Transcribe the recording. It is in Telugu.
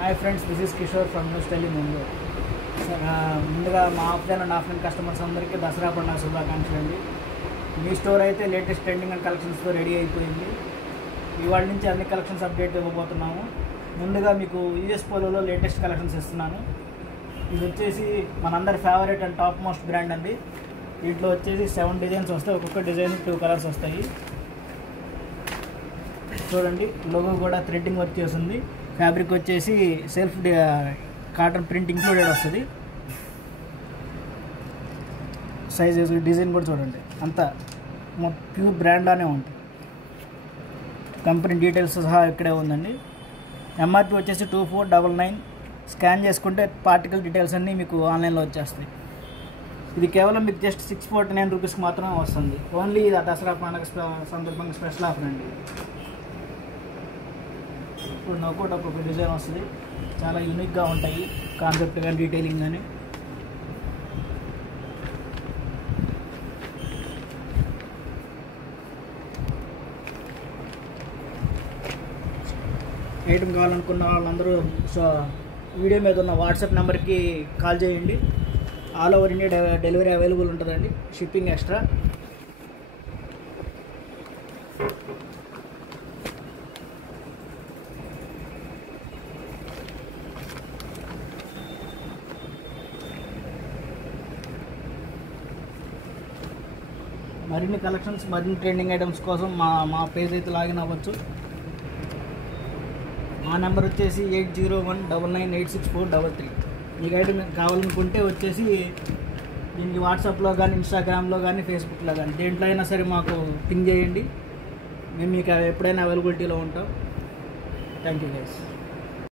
Hi friends, this is Kishore from news tele ముందు. ముందుగా మా ఆఫ్లైన్ అండ్ ఆఫ్లైన్ కస్టమర్స్ అందరికీ దసరా పండుగ శుభాకాంక్షలు అండి. మీ స్టోర్ అయితే లేటెస్ట్ ట్రెండింగ్ అండ్ కలెక్షన్స్తో రెడీ అయిపోయింది. ఇవాళ నుంచి అన్ని కలెక్షన్స్ అప్డేట్ ఇవ్వబోతున్నాము. ముందుగా మీకు యూఎస్ పోలోలో లేటెస్ట్ కలెక్షన్స్ ఇస్తున్నాను. ఇది వచ్చేసి మనందరి favourite and top most brand అండి. దీంట్లో వచ్చేసి 7 డిజైన్స్ వస్తాయి. ఒక్కొక్క డిజైన్ 2 కలర్స్ వస్తాయి. చూడండి, లోగో కూడా థ్రెడ్డింగ్ వర్క్ చేస్తుంది. ఫ్యాబ్రిక్ వచ్చేసి సెల్ఫ్ కాటన్ ప్రింట్ ఇంక్లూడెడ్ వస్తుంది. సైజెస్ డిజైన్ కూడా చూడండి, అంతా ప్యూర్ బ్రాండ్లానే ఉంటుంది. కంపెనీ డీటెయిల్స్ సహా ఇక్కడే ఉందండి. ఎంఆర్పి వచ్చేసి 2499. స్కాన్ చేసుకుంటే పార్టికల్ డీటెయిల్స్ అన్నీ మీకు ఆన్లైన్లో వచ్చేస్తాయి. ఇది కేవలం మీకు జస్ట్ 649 రూపీస్కి మాత్రమే వస్తుంది. ఓన్లీ దసరా పండుగ సందర్భంగా స్పెషల్ ఆఫర్ అండి. ఇప్పుడు నోకోట్ ఒక్కొక్క డిజైన్ వస్తుంది. చాలా యూనిక్గా ఉంటాయి, కాన్సెప్ట్ కానీ డీటెయిలింగ్ కానీ. ఐటమ్ కావాలనుకున్న వాళ్ళందరూ వీడియో మీద ఉన్న వాట్సాప్ నెంబర్కి కాల్ చేయండి. All over India delivery available ఉంటుందండి, షిప్పింగ్ ఎక్స్ట్రా. మరిన్ని కలెక్షన్స్, మరిన్ని ట్రెండింగ్ ఐటమ్స్ కోసం మా పేజ్ అయితే లాగిన్ అవ్వచ్చు. మా నెంబర్ వచ్చేసి 8019986433. మీకు ఐటమ్ కావాలనుకుంటే వచ్చేసి దీనికి వాట్సాప్లో కానీ, ఇన్స్టాగ్రామ్లో కానీ, ఫేస్బుక్లో కానీ దేంట్లో అయినా సరే మాకు పింగ్ చేయండి. మేము మీకు ఎప్పుడైనా అవైలబిలిటీలో ఉంటాం. Thank you guys.